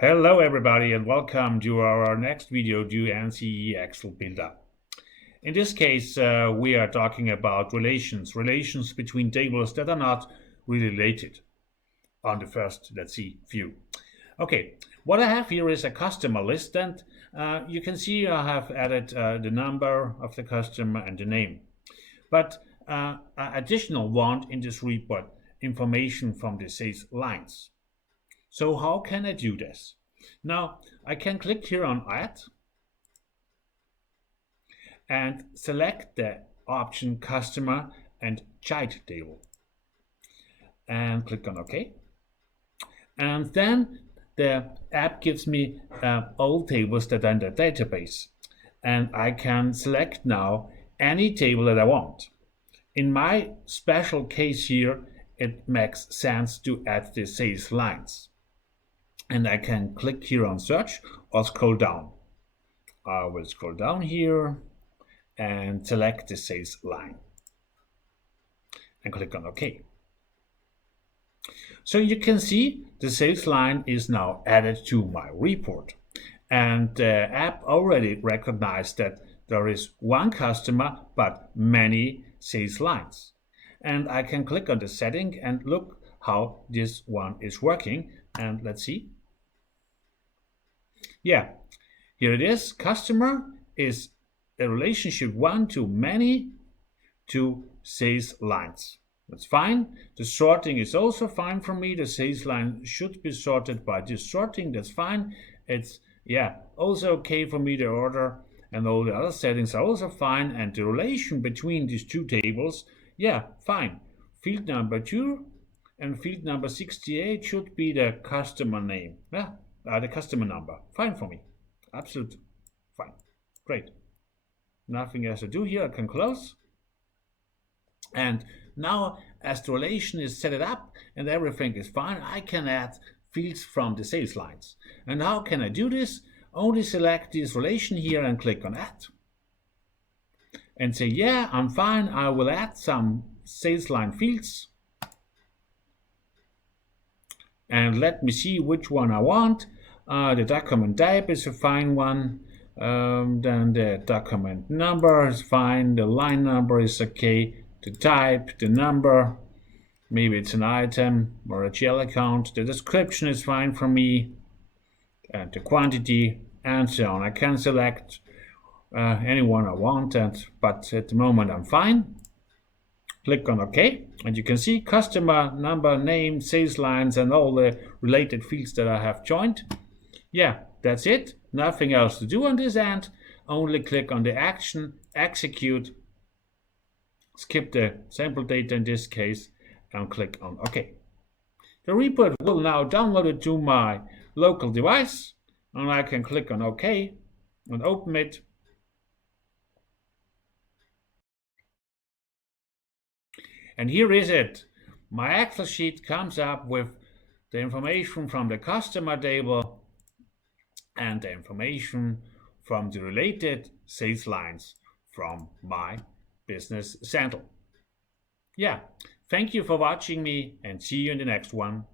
Hello everybody and welcome to our next video to NCE Excel Builder. In this case we are talking about relations between tables that are not related on the first, let's see, view. Okay, what I have here is a customer list, and you can see I have added the number of the customer and the name. But an additional want in this report, information from the sales lines. So how can I do this? Now I can click here on Add and select the option Customer and Child Table and click on OK. And then the app gives me all tables that are in the database, and I can select now any table that I want. In my special case here, it makes sense to add the sales lines. And I can click here on Search or scroll down. I will scroll down here and select the sales line and click on OK. So you can see the sales line is now added to my report, and the app already recognized that there is one customer but many sales lines. And I can click on the setting and look how this one is working, and let's see. Yeah, here it is. Customer is a relationship one to many to sales lines. That's fine. The sorting is also fine for me. The sales line should be sorted by this sorting. That's fine. It's also okay for me. The order and all the other settings are also fine. And the relation between these two tables, fine. Field number 2 and field number 68 should be the customer name. The customer number. Fine for me. Absolutely fine. Great. Nothing else to do here. I can close. And now, as the relation is set up and everything is fine, I can add fields from the sales lines. And how can I do this? Only select this relation here and click on Add. And say, yeah, I'm fine. I will add some sales line fields. And let me see which one I want. The document type is a fine one. Then the document number is fine. The line number is okay. The type, the number, maybe it's an item or a GL account. The description is fine for me. And the quantity and so on. I can select any one I want, but at the moment I'm fine. Click on OK, and you can see customer, number, name, sales lines, and all the related fields that I have joined. Yeah, that's it. Nothing else to do on this end. Only click on the action, execute, skip the sample data in this case, and click on OK. The report will now download it to my local device, and I can click on OK and open it. And here is it. My Excel sheet comes up with the information from the customer table and the information from the related sales lines from my Business Central. Thank you for watching me, and see you in the next one.